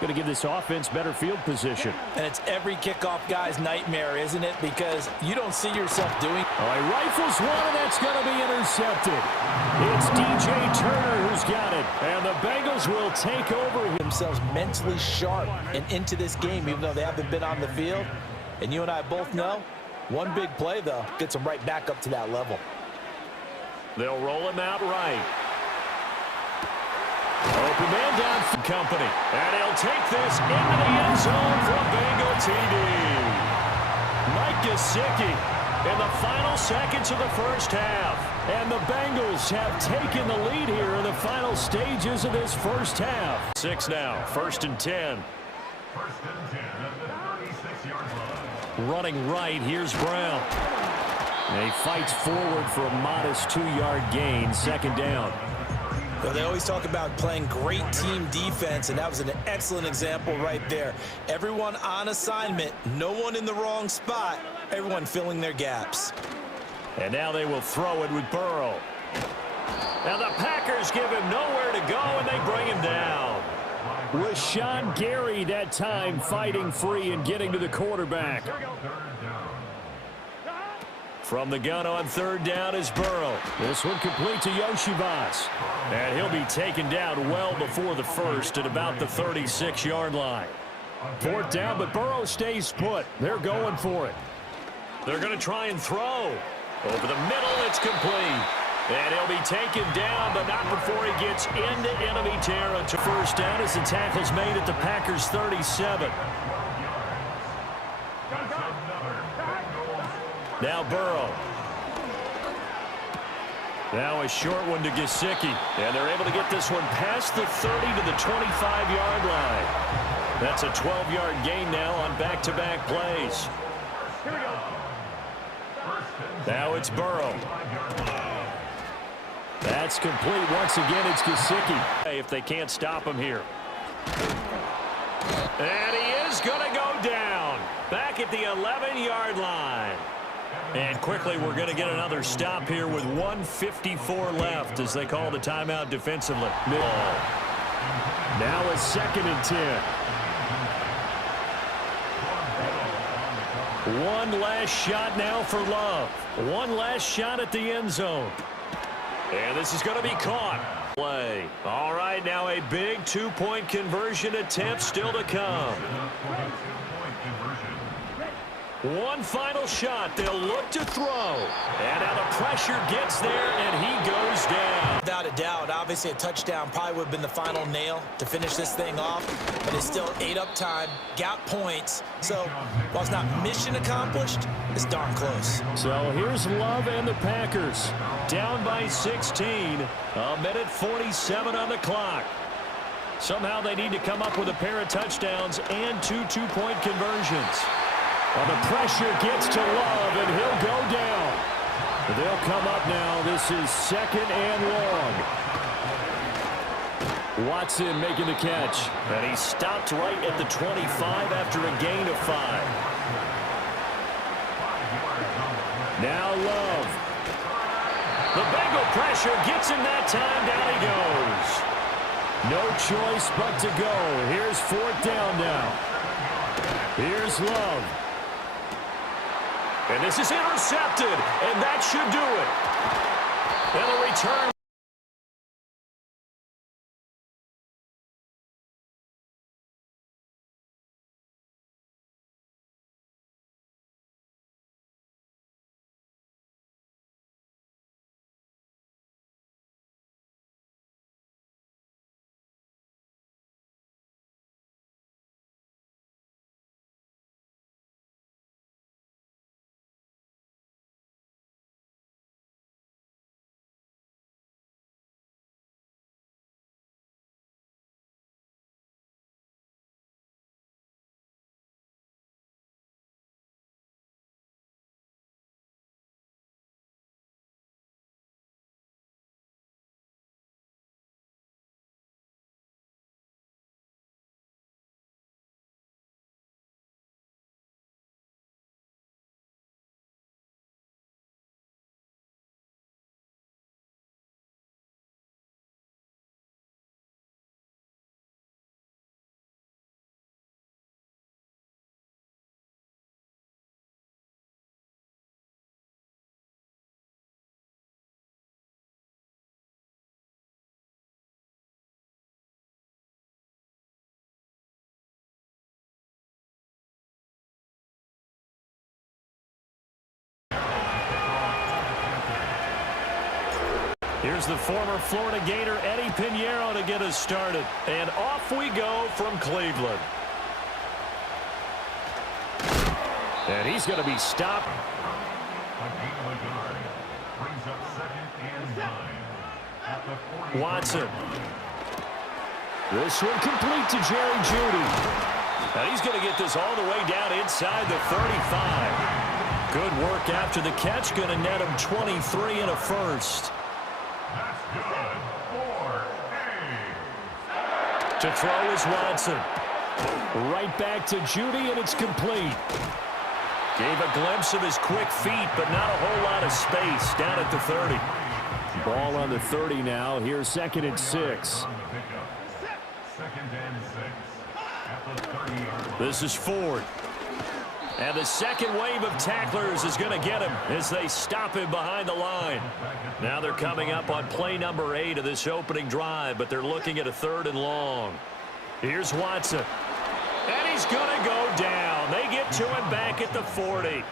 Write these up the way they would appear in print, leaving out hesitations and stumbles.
Going to give this offense better field position. And it's every kickoff guy's nightmare, isn't it? Because you don't see yourself doing. All right, rifles one, and that's going to be intercepted. It's DJ Turner who's got it. And the Bengals will take over. Themselves mentally sharp and into this game, even though they haven't been on the field. And you and I both know, one big play, though, gets them right back up to that level. They'll roll him out right. Open man down for company. And he'll take this into the end zone for a Bengal TD. Mike Gesicki in the final seconds of the first half. And the Bengals have taken the lead here in the final stages of this first half. 6 now, 1st and 10. First and 10 at the 36-yard line. Running right, here's Brown. And he fights forward for a modest 2-yard gain, 2nd down. Well, they always talk about playing great team defense, and that was an excellent example right there. Everyone on assignment, no one in the wrong spot, everyone filling their gaps. And now they will throw it with Burrow. Now the Packers give him nowhere to go, and they bring him down. Rashawn Gary that time fighting free and getting to the quarterback. From the gun on 3rd down is Burrow. This one complete to Yoshivas. And he'll be taken down well before the first at about the 36-yard line. 4th down, but Burrow stays put. They're going for it. They're going to try and throw. Over the middle, it's complete. And he'll be taken down, but not before he gets into enemy territory. 1st down as the tackle's made at the Packers' 37. Now Burrow. Now a short one to Gesicki. And they're able to get this one past the 30 to the 25-yard line. That's a 12-yard gain now on back-to-back plays. Now it's Burrow. That's complete. Once again, it's Gesicki. If they can't stop him here. And he is going to go down. Back at the 11-yard line. And quickly, we're going to get another stop here with 1:54 left as they call the timeout defensively. Now a 2nd and 10. One last shot now for Love. One last shot at the end zone. And this is going to be caught. Play. All right, now a big 2-point conversion attempt still to come. One final shot. They'll look to throw. And now the pressure gets there, and he goes down. Without a doubt, obviously a touchdown probably would have been the final nail to finish this thing off. But it's still ate up time, got points. So while it's not mission accomplished, it's darn close. So here's Love and the Packers. Down by 16. A minute 47 on the clock. Somehow they need to come up with a pair of touchdowns and 2 2-point conversions. Well, the pressure gets to Love, and he'll go down. They'll come up now. This is 2nd and long. Watson making the catch. And he stopped right at the 25 after a gain of 5. Now Love. The Bengal pressure gets him that time. Down he goes. No choice but to go. Here's 4th down now. Here's Love. And this is intercepted, and that should do it. And a return. Here's the former Florida Gator Eddie Pinheiro to get us started. And off we go from Cleveland. And he's going to be stopped. Watson. This one complete to Jerry Jeudy. And he's going to get this all the way down inside the 35. Good work after the catch. Going to net him 23 and a first. That's good. 4-8. To throw is Watson. Right back to Jeudy, and it's complete. Gave a glimpse of his quick feet, but not a whole lot of space down at the 30. Ball on the 30 now. Here's 2nd and 6. On the pickup. 2nd and 6. At the 30-yard line. This is Ford. And the second wave of tacklers is going to get him as they stop him behind the line. Now they're coming up on play number 8 of this opening drive, but they're looking at a 3rd and long. Here's Watson. And he's going to go down. They get to him back at the 40.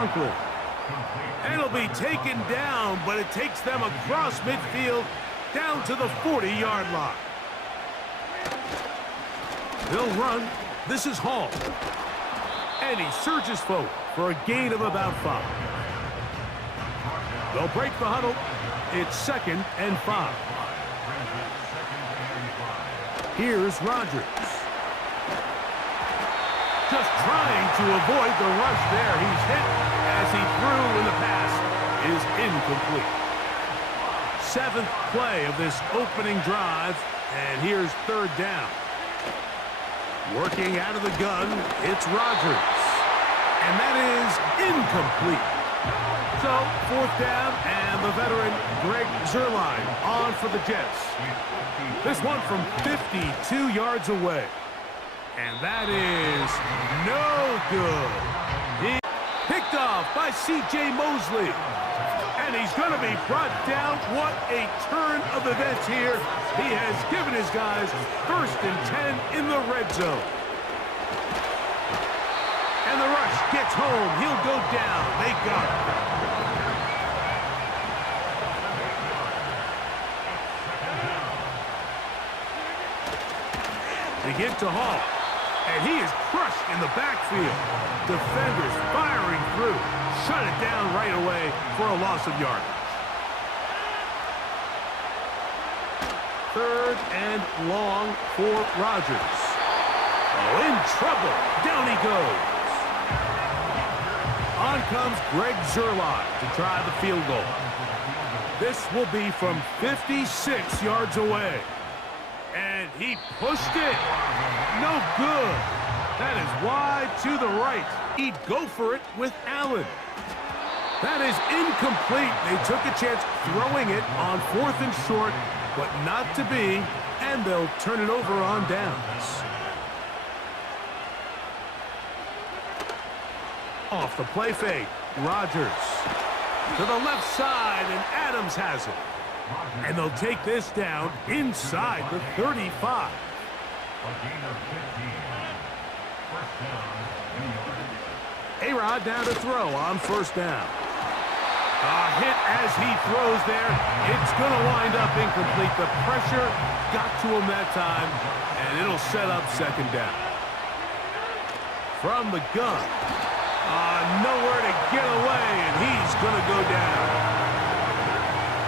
And it'll be taken down, but it takes them across midfield down to the 40-yard line. They'll run. This is Hall. And he surges forward for a gain of about 5. They'll break the huddle. It's 2nd and 5. Here's Rodgers. Just trying to avoid the rush there. He's hit as he threw, and the pass is incomplete. 7th play of this opening drive, and here's 3rd down. Working out of the gun, it's Rodgers. And that is incomplete. So, 4th down, and the veteran Greg Zuerlein on for the Jets. This one from 52 yards away. And that is no good. He picked off by C.J. Mosley. And he's going to be brought down. What a turn of events here. He has given his guys 1st and 10 in the red zone. And the rush gets home. He'll go down. They got it. They get to Hall. And he is crushed in the backfield. Defenders firing through. Shut it down right away for a loss of yardage. 3rd and long for Rodgers. Oh, in trouble. Down he goes. On comes Greg Zuerlein to try the field goal. This will be from 56 yards away. And he pushed it. No good. That is wide to the right. He'd go for it with Allen. That is incomplete. They took a chance throwing it on 4th and short, but not to be, and they'll turn it over on downs. Off the play fake, Rodgers. To the left side, and Adams has it. And they'll take this down inside the 35. A gain of 15. First down, New York. A-Rod down to throw on 1st down. A hit as he throws there. It's going to wind up incomplete. The pressure got to him that time, and it'll set up 2nd down. From the gun. Nowhere to get away, and he's going to go down.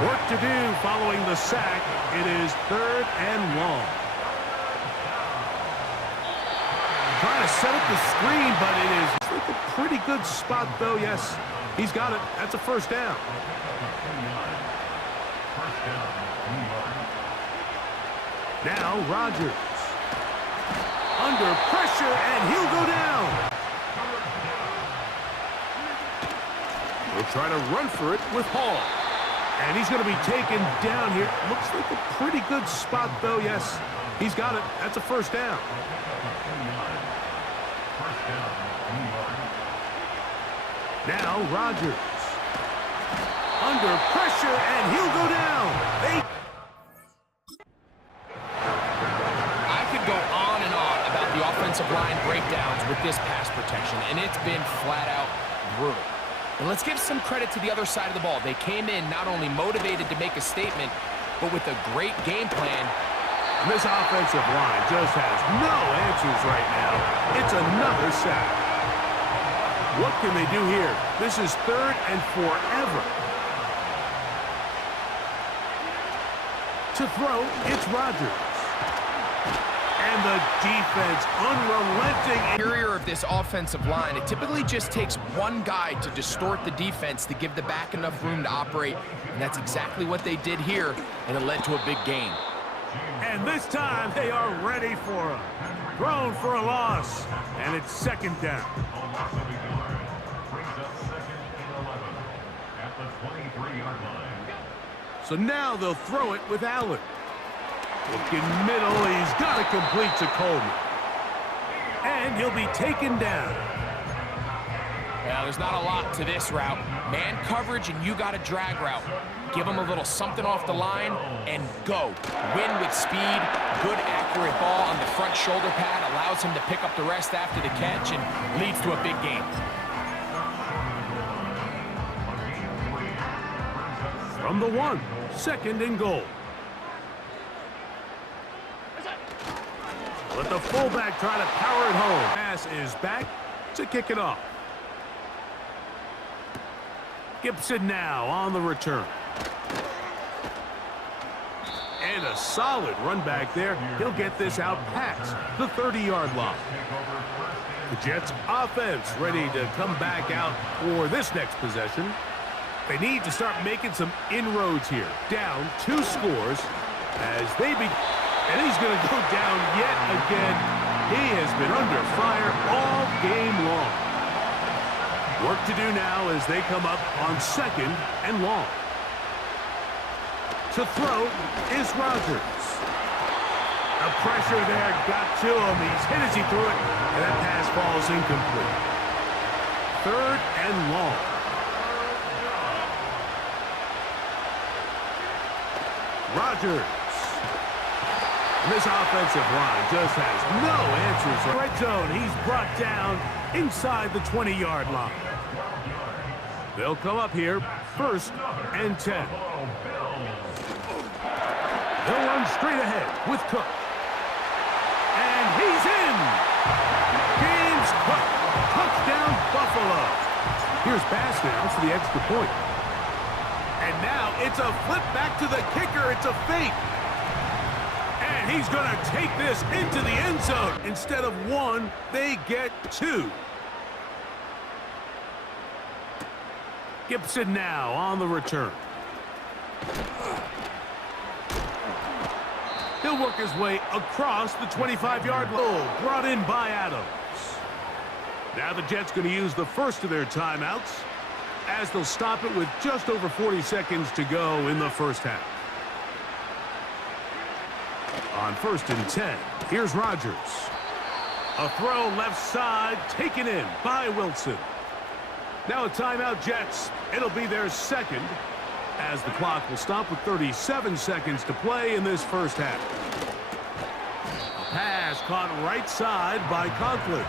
Work to do following the sack. It is 3rd and long. Trying to set up the screen, but it is like a pretty good spot, though. Yes, he's got it. That's a 1st down. Now Rodgers. Under pressure, and he'll go down. They'll try to run for it with Hall. And he's going to be taken down here. Looks like a pretty good spot, though. Yes, he's got it. That's a 1st down. Now Rodgers. Under pressure, and he'll go down. I could go on and on about the offensive line breakdowns with this pass protection, and it's been flat out brutal. And let's give some credit to the other side of the ball. They came in not only motivated to make a statement, but with a great game plan. This offensive line just has no answers right now. It's another sack. What can they do here? This is 3rd and forever. To throw, it's Rodgers. And the defense unrelenting. Interior of this offensive line, it typically just takes one guy to distort the defense to give the back enough room to operate, and that's exactly what they did here, and it led to a big gain. And this time they are ready for him. Thrown for a loss, and it's 2nd down. Brings up 2nd and 11 at the 23-yard line. So now they'll throw it with Allen. Looking middle, he's got it complete to Coleman. And he'll be taken down. Well, there's not a lot to this route. Man coverage, and you got a drag route. Give him a little something off the line, and go. Win with speed, good accurate ball on the front shoulder pad, allows him to pick up the rest after the catch, and leads to a big gain. From the 1, 2nd and goal. Let the fullback try to power it home. Pass is back to kick it off. Gibson now on the return. And a solid run back there. He'll get this out past the 30-yard line. The Jets offense ready to come back out for this next possession. They need to start making some inroads here. Down 2 scores as they begin. And he's going to go down yet again. He has been under fire all game long. Work to do now as they come up on 2nd and long. To throw is Rodgers. The pressure there got to him. He's hit as he threw it, and that pass falls incomplete. 3rd and long. Rodgers. This offensive line just has no answers. Red zone, he's brought down inside the 20-yard line. They'll come up here, 1st and 10. They'll run straight ahead with Cook. And He's in! James Cook, touchdown Buffalo. Here's Bass now for the extra point. And now it's a flip back to the kicker. It's a fake. And he's going to take this into the end zone. Instead of one, they get two. Gibson now on the return. He'll work his way across the 25-yard line. Brought in by Adams. Now the Jets going to use the first of their timeouts as they'll stop it with just over 40 seconds to go in the first half. On 1st and 10, here's Rodgers. A throw left side taken in by Wilson. Now a timeout, Jets. It'll be their second as the clock will stop with 37 seconds to play in this first half. A pass caught right side by Conklin.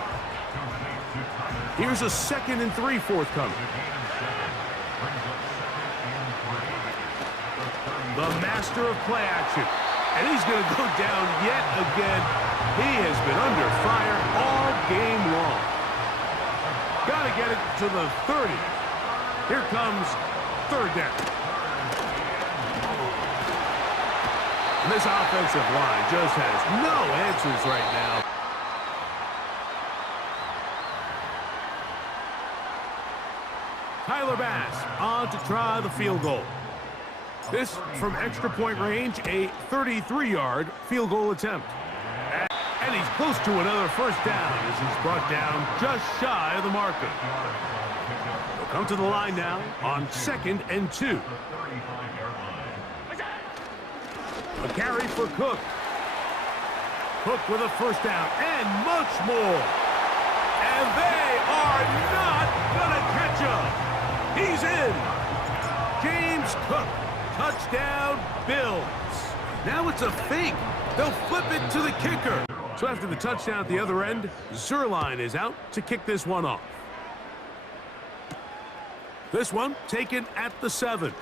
Here's a 2nd and 3 forthcoming. The master of play action. And he's going to go down yet again. He has been under fire all game long. Got to get it to the 30. Here comes 3rd down. And this offensive line just has no answers right now. Tyler Bass on to try the field goal. This from extra point range, a 33-yard field goal attempt. And he's close to another first down as he's brought down just shy of the marker. He'll come to the line now on 2nd and 2. A carry for Cook. Cook with a first down and much more. And they are not going to catch up. He's in. James Cook. Touchdown, Bills. Now it's a fake. They'll flip it to the kicker. So after the touchdown at the other end, Zuerlein is out to kick this one off. This one taken at the 7.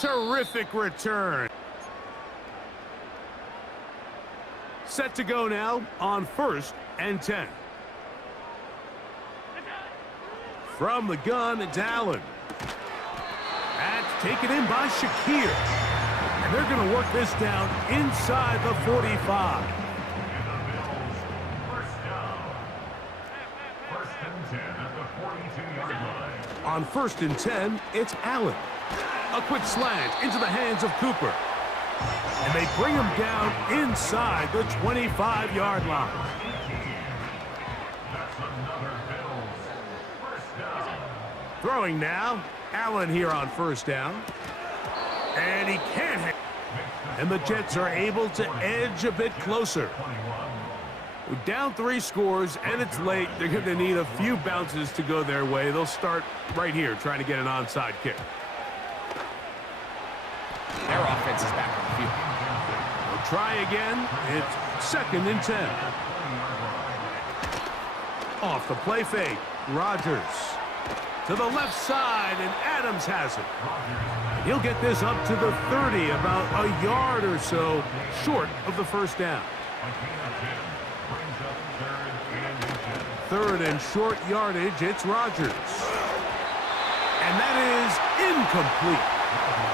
Terrific return. Set to go now on 1st and 10. From the gun, it's Allen. That's taken in by Shakir. And they're going to work this down inside the 45. On 1st and 10, it's Allen. A quick slant into the hands of Cooper. And they bring him down inside the 25-yard line. Throwing now, Allen here on 1st down. And he can't hit. And the Jets are able to edge a bit closer. We're down 3 scores, and it's late. They're going to need a few bounces to go their way. They'll start right here trying to get an onside kick. Their offense is back on the field. They'll try again. It's 2nd and 10. Off the play fake. Rodgers to the left side, and Adams has it. And he'll get this up to the 30, about a yard or so short of the first down. 3rd and short yardage, it's Rodgers. And that is incomplete.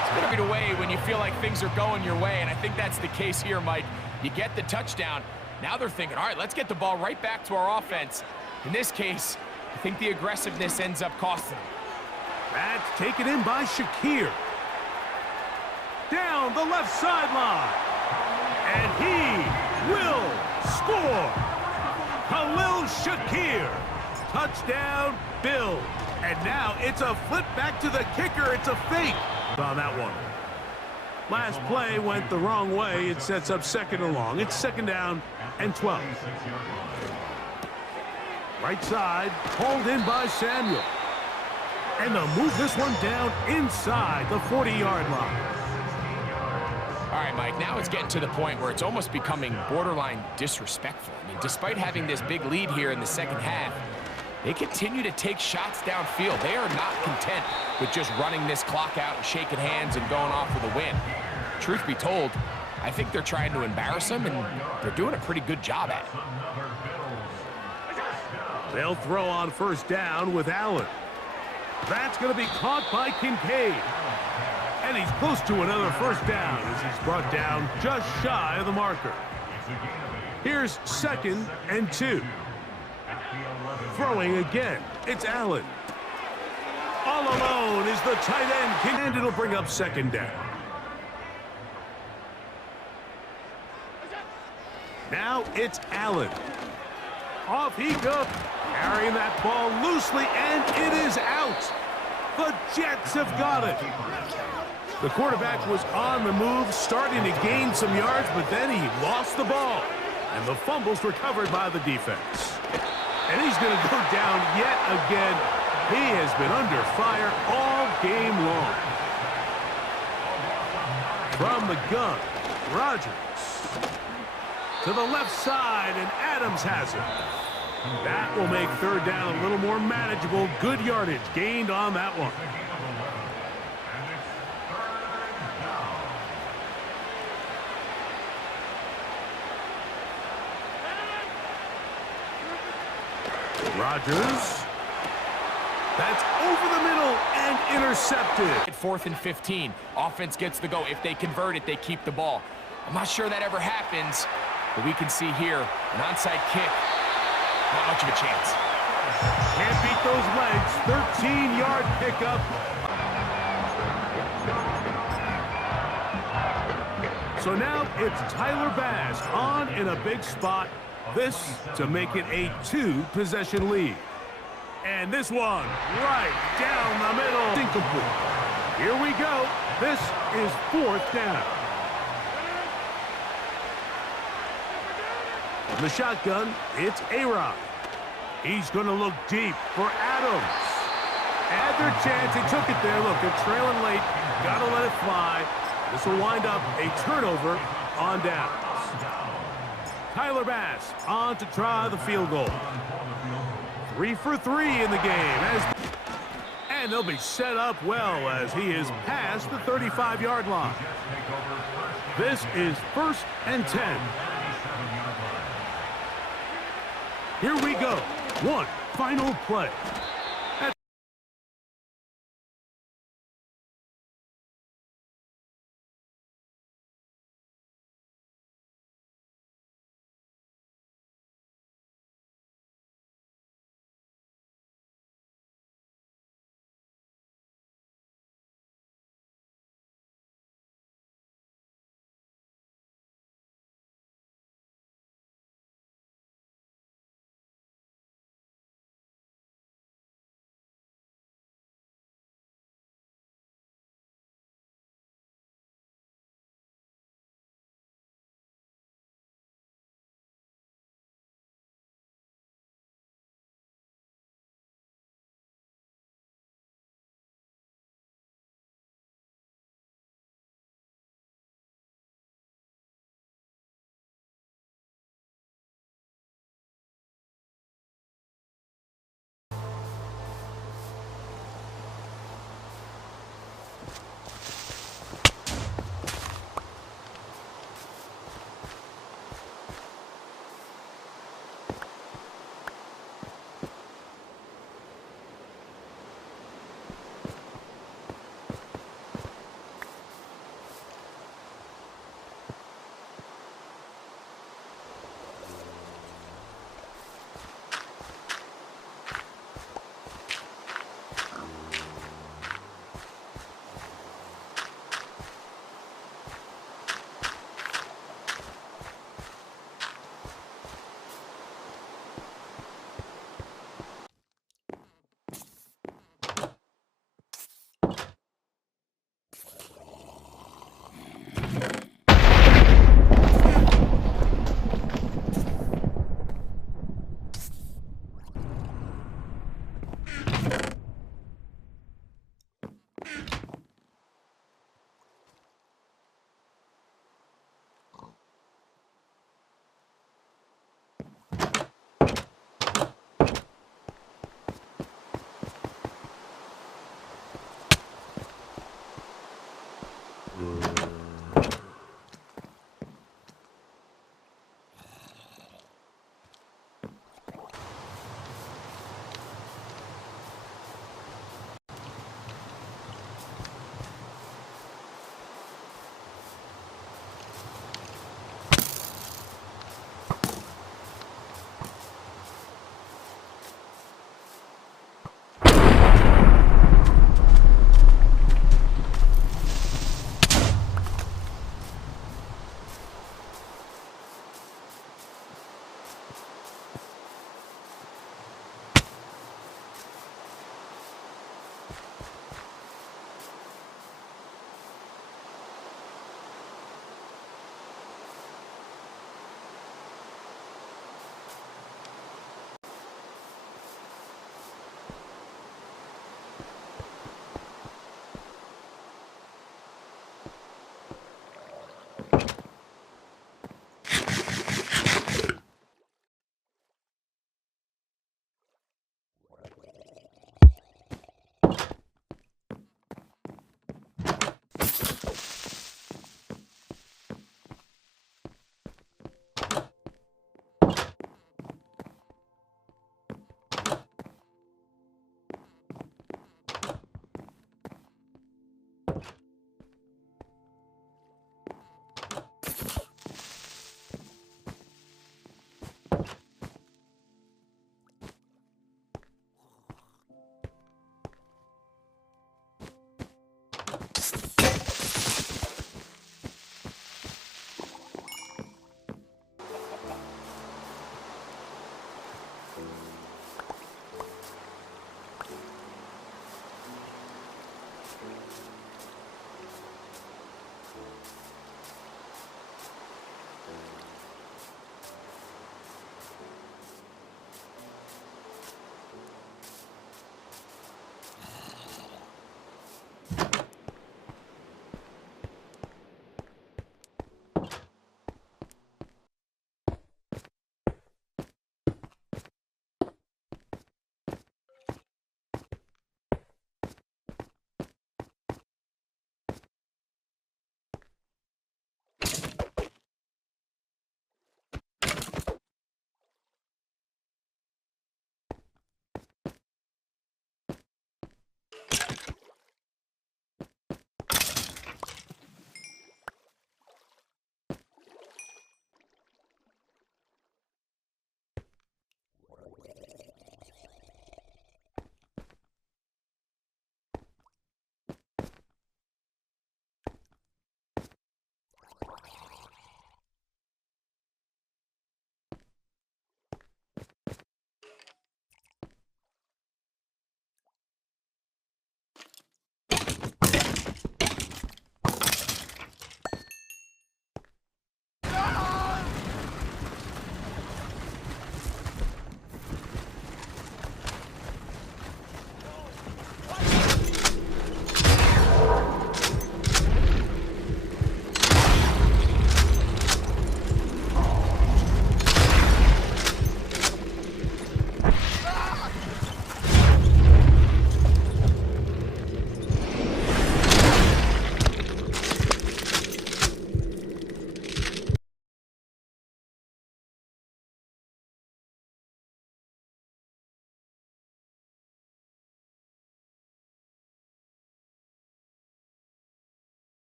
It's going to be the way when you feel like things are going your way, and I think that's the case here, Mike. You get the touchdown. Now they're thinking, all right, let's get the ball right back to our offense. In this case, I think the aggressiveness ends up costing them. That's taken in by Shakir. Down the left sideline. And he will score. Khalil Shakir. Touchdown, Bills. And now it's a flip back to the kicker. It's a fake on that one. Last play went the wrong way. It sets up 2nd and long. It's 2nd down and 12. Right side, pulled in by Samuel. And they'll move this one down inside the 40-yard line. All right, Mike, now it's getting to the point where it's almost becoming borderline disrespectful. I mean, despite having this big lead here in the second half, they continue to take shots downfield. They are not content with just running this clock out and shaking hands and going off with a win. Truth be told, I think they're trying to embarrass him, and they're doing a pretty good job at it. They'll throw on first down with Allen. That's going to be caught by Kincaid. And he's close to another first down as he's brought down just shy of the marker. Here's 2nd and 2. Throwing again, it's Allen. All alone is the tight end, and it'll bring up 2nd down. Now it's Allen. Off he goes, carrying that ball loosely, and it is out. The Jets have got it. The quarterback was on the move, starting to gain some yards, but then he lost the ball. And the fumble's recovered by the defense. And he's going to go down yet again. He has been under fire all game long. From the gun, Rodgers. To the left side, and Adams has it. That will make 3rd down a little more manageable. Good yardage gained on that one. Rodgers. That's over the middle and intercepted. At 4th and 15, offense gets the go. If they convert it, they keep the ball. I'm not sure that ever happens, but we can see here an onside kick. Not much of a chance. Can't beat those legs. 13-yard pickup. So now it's Tyler Bass on in a big spot. This to make it a 2-possession lead. And this one right down the middle. Incomplete. Here we go. This is 4th down. From the shotgun, it's A-Rod. He's going to look deep for Adams. Had their chance. He took it there. Look, they're trailing late. Got to let it fly. This will wind up a turnover on downs. Tyler Bass on to try the field goal. 3 for 3 in the game. And they'll be set up well as he is past the 35-yard line. This is 1st and 10. Here we go. One final play.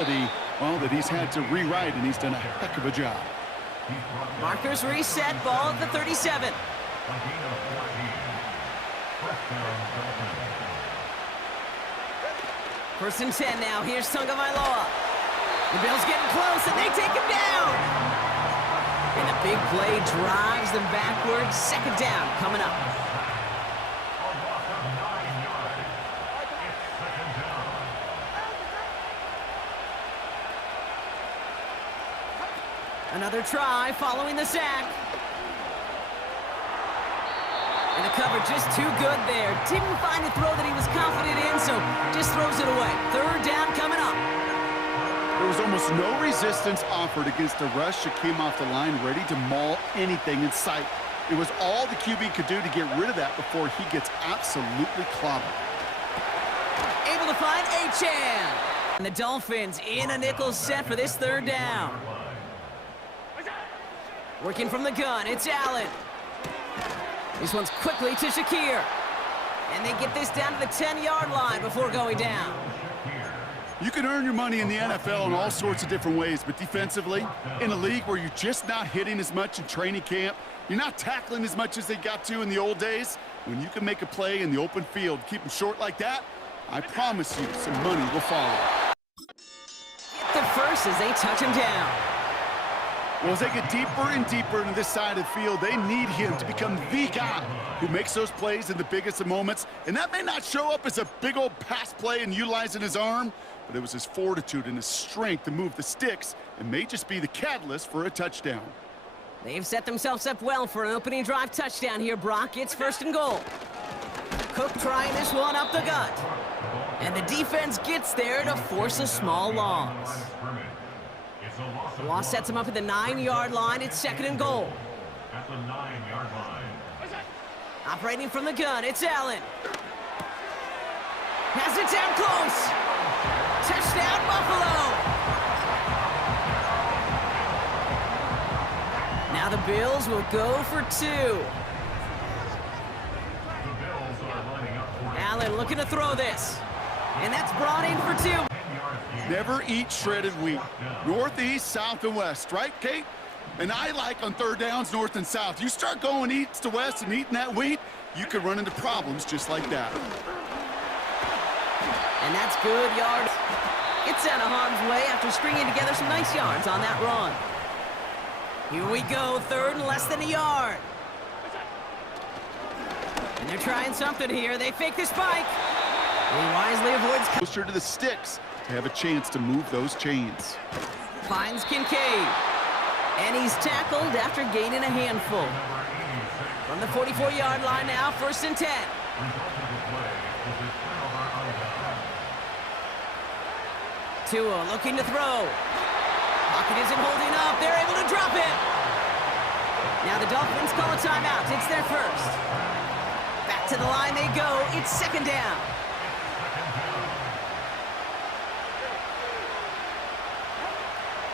Well, that he's had to rewrite, and he's done a heck of a job. Markers reset, ball at the 37. First and 10 now. Here's Tagovailoa. The Bills getting close, and they take him down. And a big play drives them backwards. Second down coming up. Another try following the sack. And the cover just too good there. Didn't find a throw that he was confident in, so just throws it away. Third down coming up. There was almost no resistance offered against a rush that came off the line ready to maul anything in sight. It was all the QB could do to get rid of that before he gets absolutely clobbered. Able to find Achane. And the Dolphins in a nickel set for this third down. Working from the gun, it's Allen. This one's quickly to Shakir. And they get this down to the 10-yard line before going down. You can earn your money in the NFL in all sorts of different ways, but defensively, in a league where you're just not hitting as much in training camp, you're not tackling as much as they got to in the old days, when you can make a play in the open field, keep them short like that, I promise you some money will follow. Get the first as they touch him down. Well, as they get deeper and deeper into this side of the field, they need him to become the guy who makes those plays in the biggest of moments. And that may not show up as a big old pass play and utilizing his arm, but it was his fortitude and his strength to move the sticks and may just be the catalyst for a touchdown. They've set themselves up well for an opening drive touchdown here, Brock. It's first and goal. Cook trying this one up the gut. And the defense gets there to force a small loss. The loss sets him up at the 9-yard line. It's second and goal. At the 9-yard line. Operating from the gun, it's Allen. Has it down close. Touchdown, Buffalo. Now the Bills will go for 2. Allen looking to throw this. And that's brought in for 2. Never eat shredded wheat. Northeast, south, and west, right, Kate? And I like on third downs, north and south. You start going east to west and eating that wheat, you could run into problems just like that. And that's good yards. It's out of harm's way after stringing together some nice yards on that run. Here we go, third and less than a yard. And they're trying something here. They fake the spike. He wisely avoids... Closer to the sticks to have a chance to move those chains. Finds Kincaid. And he's tackled after gaining a handful. From the 44-yard line now, first and 10. Tua looking to throw. Pocket isn't holding up. They're able to drop it. Now the Dolphins call a timeout. It's their first. Back to the line they go. It's second down.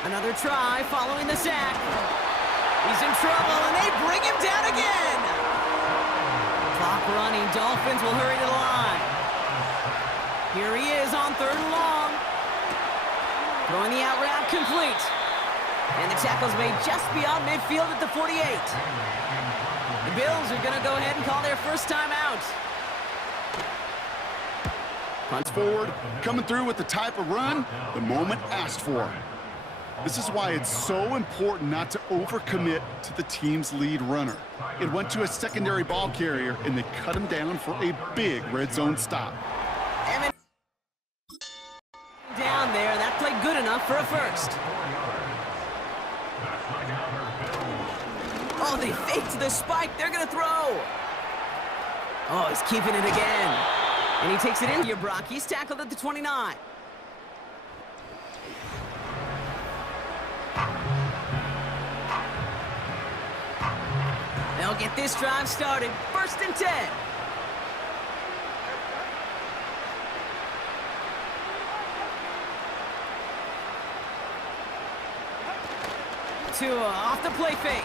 Another try following the sack. He's in trouble, and they bring him down again. Clock running. Dolphins will hurry to the line. Here he is on third and long. Throwing the out route complete. And the tackle's made just beyond midfield at the 48. The Bills are going to go ahead and call their first timeout. Punts forward, coming through with the type of run the moment asked for. This is why it's so important not to overcommit to the team's lead runner. It went to a secondary ball carrier, and they cut him down for a big red zone stop. Down there, that played good enough for a first. Oh, they faked the spike. They're going to throw. Oh, he's keeping it again. And he takes it in here, Brock. He's tackled at the 29. They'll get this drive started. First and 10. Tua off the play fake.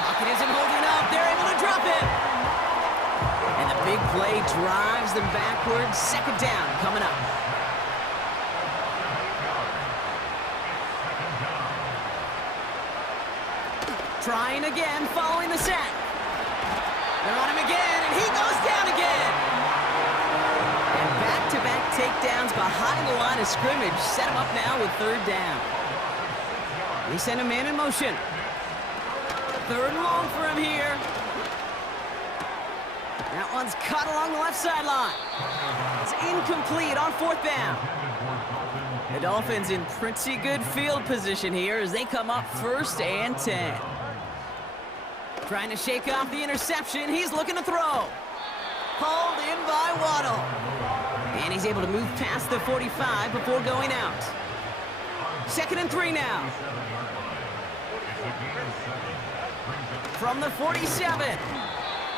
Pocket isn't holding up. They're able to drop it. And the big play drives them backwards. Second down coming up. Trying again, following the sack. They're on him again, and he goes down again. And back-to-back takedowns behind the line of scrimmage set him up now with third down. They send a man in motion. Third and long for him here. That one's cut along the left sideline. It's incomplete on fourth down. The Dolphins in pretty good field position here as they come up 1st and 10. Trying to shake off the interception. He's looking to throw. Hauled in by Waddle. And he's able to move past the 45 before going out. 2nd and 3 now. From the 47.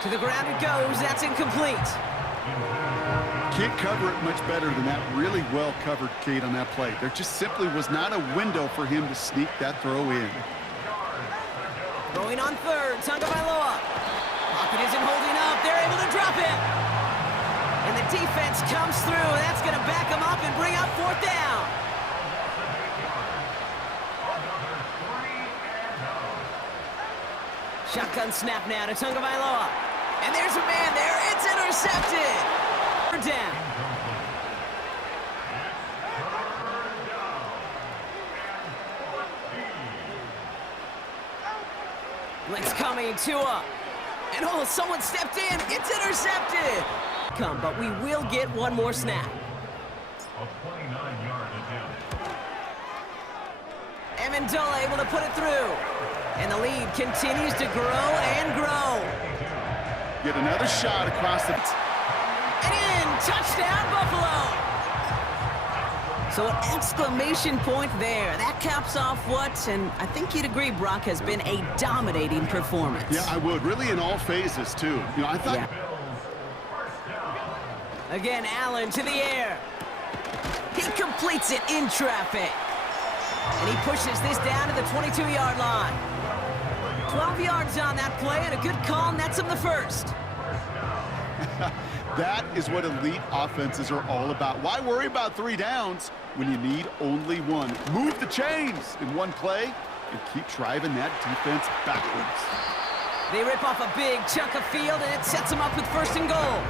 To the ground it goes. That's incomplete. Can't cover it much better than that. Really well covered, Kate, on that play. There just simply was not a window for him to sneak that throw in. Throwing on third, Tagovailoa. Pocket isn't holding up. They're able to drop it. And the defense comes through. That's going to back them up and bring up 4th down. Shotgun snap now to Tagovailoa. And there's a man there. It's intercepted. 3rd down. Blitz coming, Tua. And oh, someone stepped in. It's intercepted. But we will get one more snap. A 29-yard attempt. Amendola able to put it through. And the lead continues to grow and grow. Get another shot across the... And in, touchdown Buffalo. So an exclamation point there. That caps off what, and I think you'd agree, Brock, has been a dominating performance. Yeah, I would. Really in all phases, too. You know, I thought... Yeah. Again, Allen to the air. He completes it in traffic. And he pushes this down to the 22-yard line. 12 yards on that play, and a good call nets him the first. That is what elite offenses are all about. Why worry about 3 downs when you need only one? Move the chains in one play and keep driving that defense backwards. They rip off a big chunk of field, and it sets him up with 1st and goal.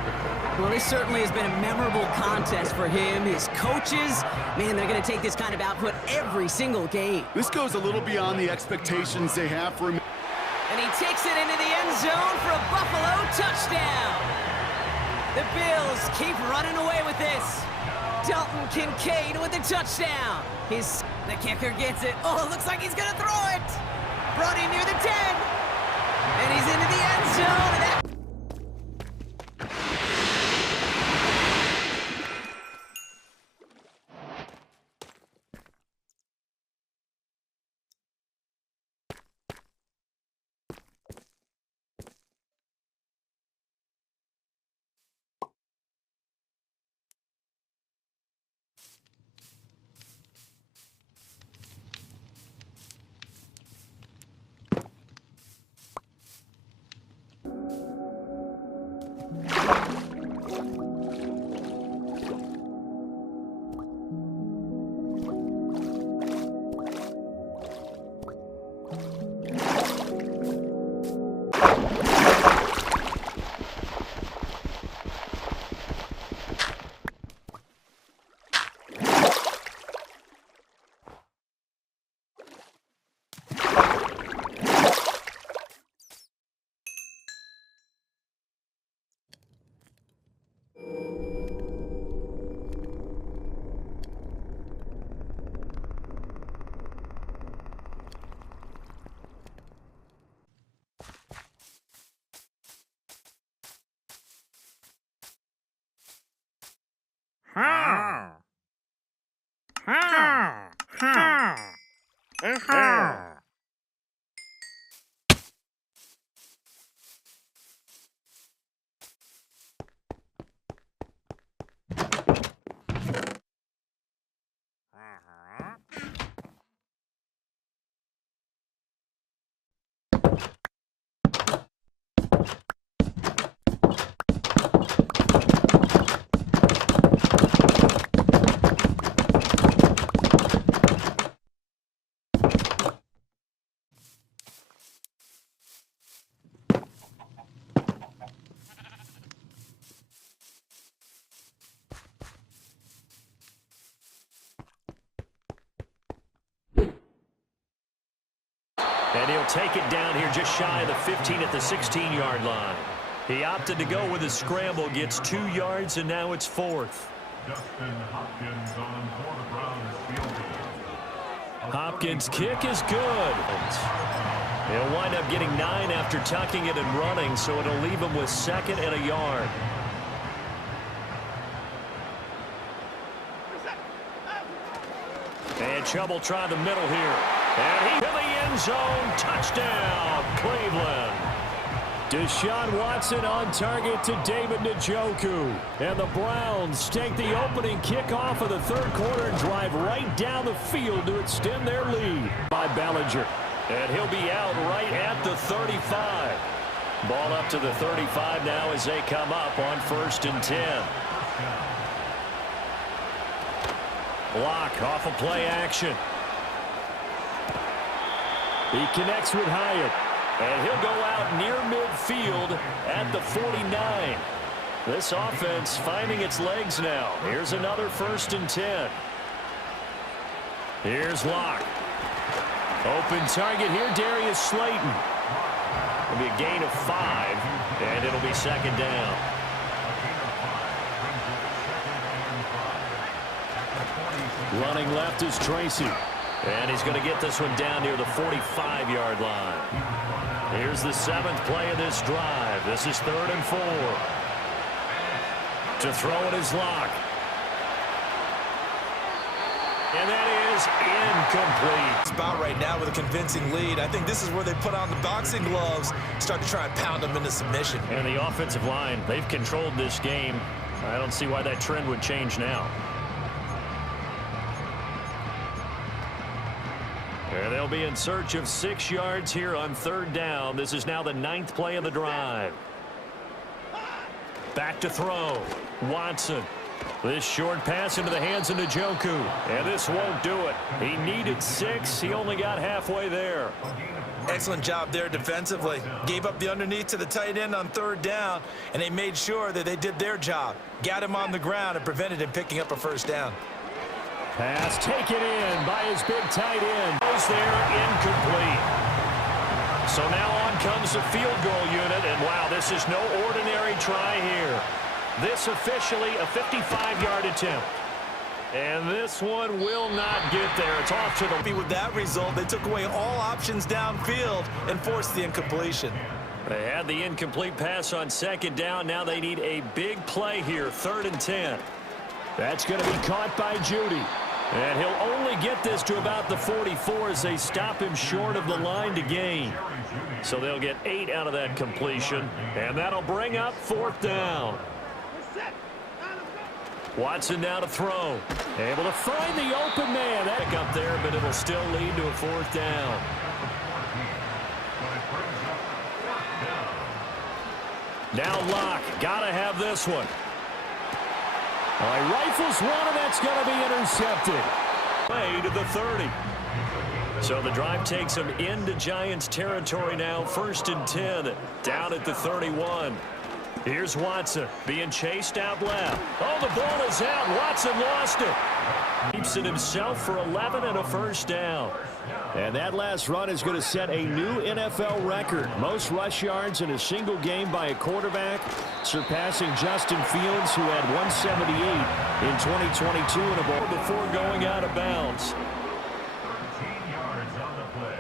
Well, this certainly has been a memorable contest for him. His coaches, man, they're going to take this kind of output every single game. This goes a little beyond the expectations they have for him. And he takes it into the end zone for a Buffalo touchdown. The Bills keep running away with this. Dalton Kincaid with the touchdown. The kicker gets it. Oh, it looks like he's going to throw it. Brody near the 10. And he's into the end zone. And that And he'll take it down here just shy of the 15 at the 16-yard line. He opted to go with a scramble, gets 2 yards, and now it's 4th. Justin Hopkins on for the Browns field goal. Hopkins' kick is good. He'll wind up getting 9 after tucking it and running, so it'll leave him with 2nd and a yard. And Chubb try the middle here. And he to the end zone. Touchdown, Cleveland. Deshaun Watson on target to David Njoku. And the Browns take the opening kickoff of the 3rd quarter and drive right down the field to extend their lead by Bellinger. And he'll be out right at the 35. Ball up to the 35 now as they come up on 1st and 10. Block off of play action. He connects with Hyatt. And he'll go out near midfield at the 49. This offense finding its legs now. Here's another 1st and 10. Here's Locke. Open target here, Darius Slayton. It'll be a gain of 5, and it'll be 2nd down. Running left is Tracy. And he's going to get this one down near the 45-yard line. Here's the 7th play of this drive. This is 3rd and 4. To throw it is Locke. And that is incomplete. Spot right now with a convincing lead. I think this is where they put on the boxing gloves, start to try and pound them into submission. And the offensive line, they've controlled this game. I don't see why that trend would change now. And they'll be in search of 6 yards here on 3rd down. This is now the 9th play of the drive. Back to throw. Watson. This short pass into the hands of Njoku. And this won't do it. He needed 6. He only got halfway there. Excellent job there defensively. Gave up the underneath to the tight end on 3rd down, and they made sure that they did their job. Got him on the ground and prevented him picking up a 1st down. Pass taken in by his big tight end. Goes there, incomplete. So now on comes the field goal unit, and wow, this is no ordinary try here. This officially a 55-yard attempt. And this one will not get there. It's off to the... With that result, they took away all options downfield and forced the incompletion. They had the incomplete pass on 2nd down. Now they need a big play here, 3rd and 10. That's going to be caught by Judy. And he'll only get this to about the 44 as they stop him short of the line to gain. So they'll get 8 out of that completion. And that'll bring up 4th down. Watson now to throw. Able to find the open man. That up there, but it'll still lead to a 4th down. Now Locke. Gotta have this one. He rifles one, and that's going to be intercepted. Way to the 30. So the drive takes them into Giants territory now. 1st and 10, down at the 31. Here's Watson being chased out left. Oh, the ball is out. Watson lost it. Keeps it himself for 11 and a 1st down. And that last run is going to set a new NFL record. Most rush yards in a single game by a quarterback, surpassing Justin Fields, who had 178 in 2022 in a ball before going out of bounds. 13 yards on the play.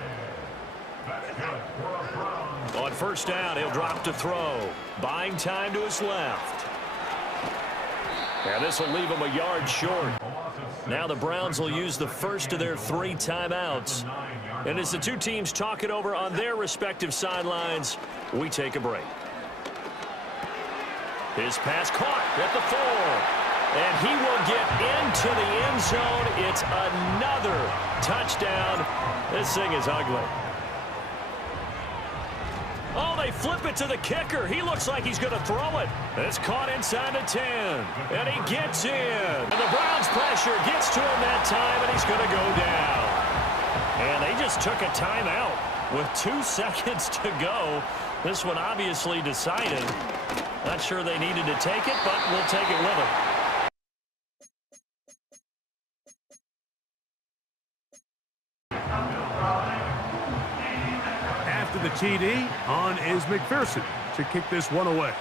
That's good for a Browns. On 1st down, he'll drop to throw. Buying time to his left. And this will leave him a yard short. Now the Browns will use the first of their 3 timeouts. And as the two teams talk it over on their respective sidelines, we take a break. His pass caught at the 4. And he will get into the end zone. It's another touchdown. This thing is ugly. Oh, they flip it to the kicker. He looks like he's going to throw it. It's caught inside the 10. And he gets in. And the Browns pressure gets to him that time, and he's going to go down. And they just took a timeout with 2 seconds to go. This one obviously decided. Not sure they needed to take it, but we'll take it with them. the TD on is McPherson to kick this one away.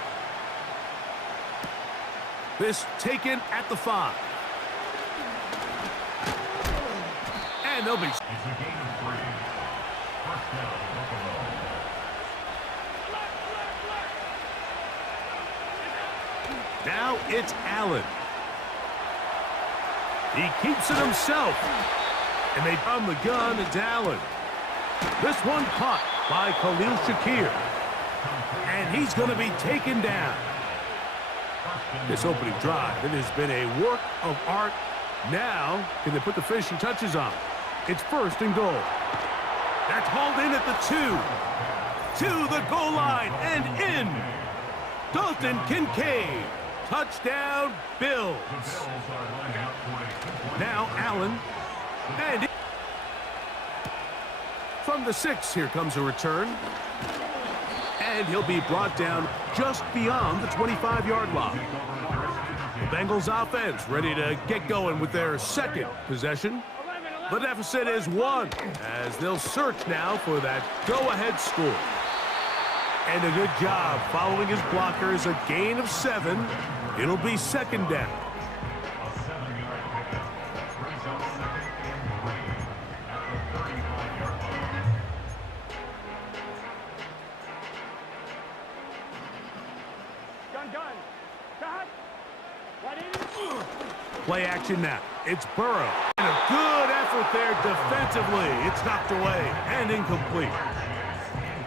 This taken at the 5. And they'll be... It's a gain of 3. First down, Buffalo. Now it's Allen. He keeps it himself. And they from the gun, it's Allen. This one caught by Khalil Shakir. And he's going to be taken down. This opening drive, it has been a work of art. Now, can they put the finishing touches on? It's first and goal. That's hauled in at the 2. To the goal line and in. Dalton Kincaid. Touchdown, Bills. Now Allen. And from the 6, here comes a return. And he'll be brought down just beyond the 25-yard line. The Bengals offense ready to get going with their second possession. The deficit is 1 as they'll search now for that go-ahead score. And a good job following his blockers, a gain of 7. It'll be second down. A 7-yard pickup brings up second and 3 at the 35-yard line. Play action now. It's Burrow. And a good effort there defensively. It's knocked away and incomplete.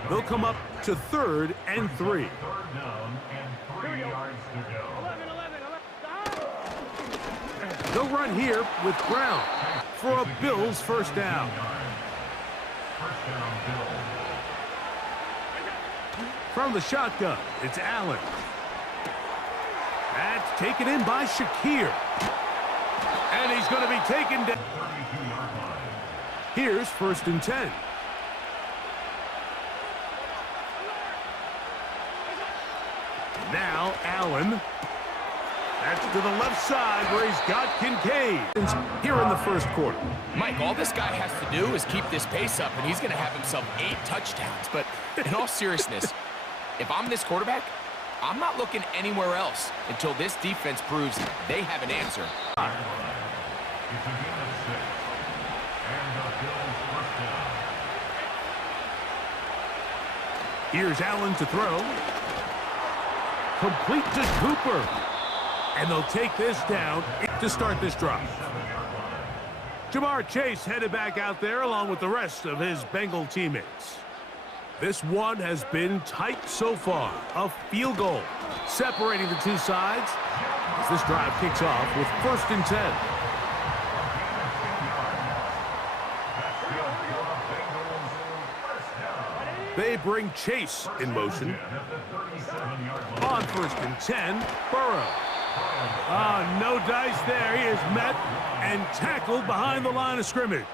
They'll come up to 3rd and 3. 3rd down and 3 yards to go. They'll run here with Brown for a Bills first down. First down, Bills. From the shotgun, it's Allen. That's taken in by Shakir. And he's going to be taken down. 32-yard line. Here's 1st and 10. Now Allen. That's to the left side where he's got Kincaid. Here in the first quarter. Mike, all this guy has to do is keep this pace up, and he's going to have himself 8 touchdowns. But in all seriousness, if I'm this quarterback, I'm not looking anywhere else until this defense proves they have an answer. It's a gain of 6. And the Bills first down. Here's Allen to throw. Complete to Cooper. And they'll take this down to start this drive. Jamar Chase headed back out there along with the rest of his Bengal teammates. This one has been tight so far. A field goal separating the two sides as this drive kicks off with 1st and 10. They bring Chase in motion. On 1st and 10, Burrow. No dice there. He is met and tackled behind the line of scrimmage.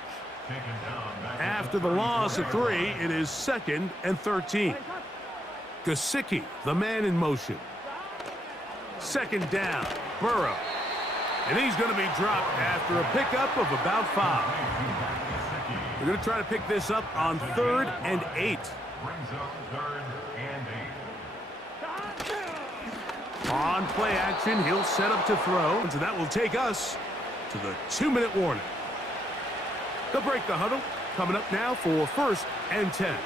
After the loss of 3, it is 2nd and 13. Gesicki, the man in motion. 2nd down, Burrow. And he's going to be dropped after a pickup of about 5. They're going to try to pick this up on 3rd and 8. Brings up 3rd and 8. On play action, he'll set up to throw. And so that will take us to the 2-minute warning. They'll break the huddle. Coming up now for 1st and 10.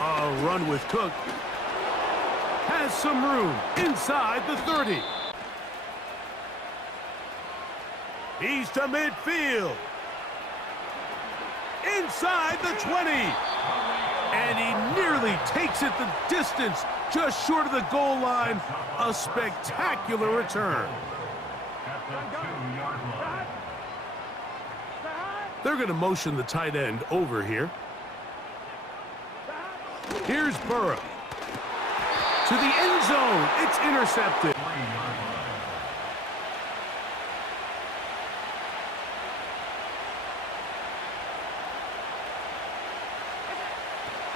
A run with Cook. Has some room inside the 30. He's to midfield. Inside the 20. And he nearly takes it the distance, just short of the goal line. A spectacular return. At the 2-yard line. They're going to motion the tight end over here. Here's Burrow. To the end zone. It's intercepted. 3-yard line.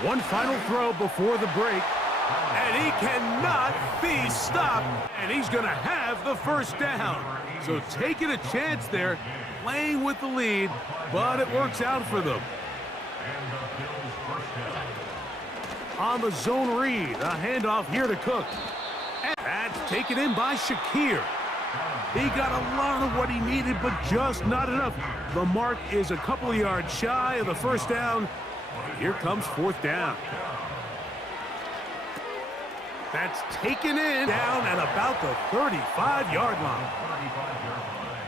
One final throw before the break. And he cannot be stopped. And he's going to have the first down. So taking a chance there, playing with the lead, but it works out for them. And the Bills first On the zone read, a handoff here to Cook. And that's taken in by Shakir. He got a lot of what he needed, but just not enough. The mark is a couple of yards shy of the first down. Here comes fourth down. That's taken in down at about the 35-yard line. 35-yard line.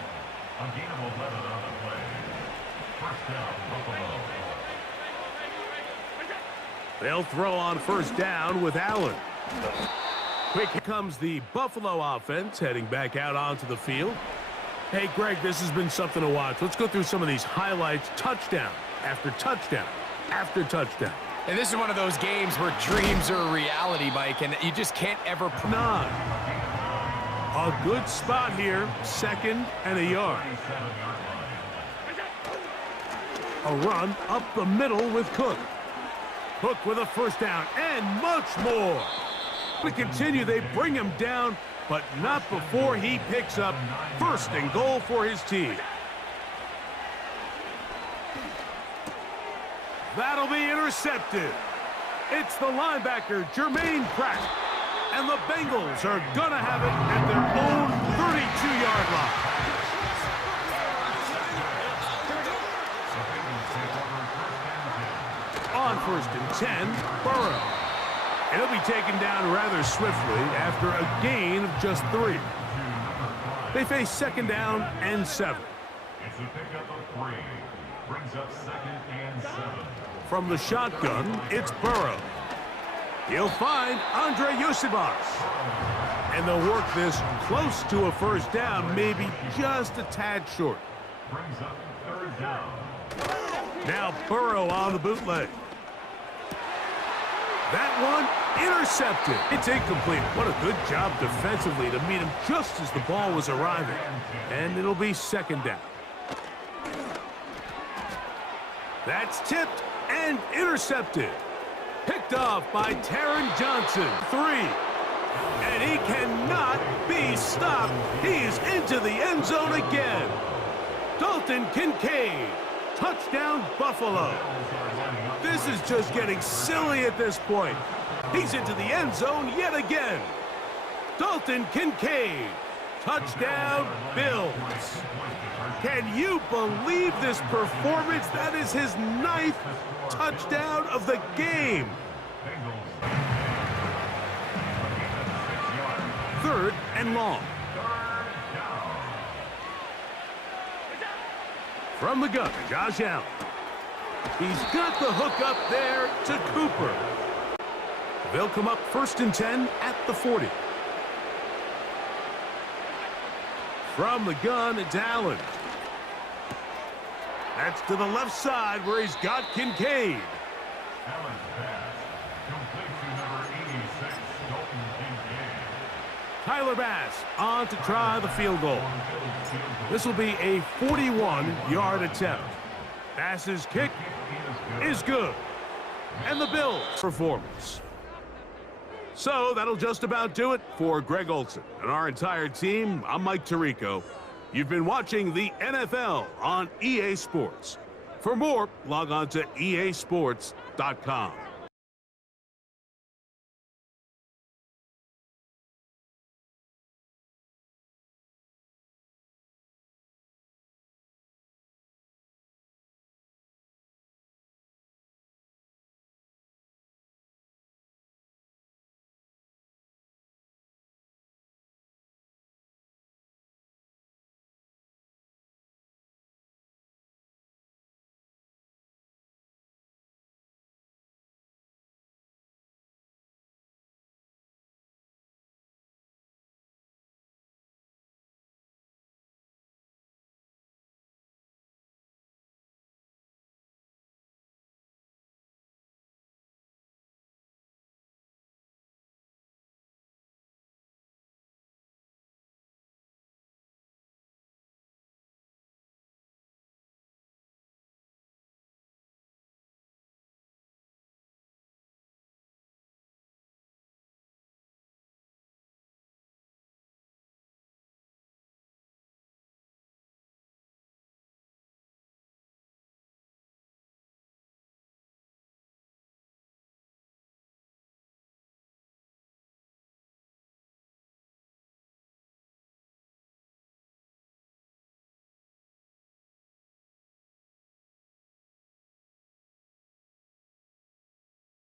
A gain of 11 on the play. First down, Buffalo. They'll throw on first down with Allen. Quick, here comes the Buffalo offense heading back out onto the field. Hey, Greg, this has been something to watch. Let's go through some of these highlights. Touchdown after touchdown after touchdown. And this is one of those games where dreams are a reality, Mike, and you just can't ever... None. A good spot here, second and a yard. A run up the middle with Cook. Cook with a first down and much more. To continue, they bring him down, but not before he picks up first and goal for his team. That'll be intercepted. It's the linebacker, Jermaine Pratt. And the Bengals are gonna have it at their own 32-yard line. On first and 10, Burrow. And he'll be taken down rather swiftly after a gain of just 3. They face second down and 7. It's a pickup of 3. Brings up second and 7. From the shotgun, it's Burrow. He'll find Andre Yosibas. And they'll work this close to a first down, maybe just a tad short. Brings up third down. Now Burrow on the bootleg. That one intercepted. It's incomplete. What a good job defensively to meet him just as the ball was arriving. And it'll be second down. That's tipped and intercepted. Picked off by Taron Johnson. 3. And he cannot be stopped. He's into the end zone again. Dalton Kincaid. Touchdown, Buffalo. This is just getting silly at this point. He's into the end zone yet again. Dalton Kincaid. Touchdown, Bills. Can you believe this performance? That is his 9th touchdown of the game. Third and long. From the gun, Josh Allen. He's got the hook up there to Cooper. They'll come up first and 10 at the 40. From the gun, it's Allen. That's to the left side where he's got Kincaid. Allen's pass. Complete to number 86, Dalton Kincaid. Tyler Bass on to try the field goal. This will be a 41-yard attempt. Bass's kick is good. And the Bills' performance. So that'll just about do it for Greg Olsen and our entire team. I'm Mike Tirico. You've been watching the NFL on EA Sports. For more, log on to easports.com.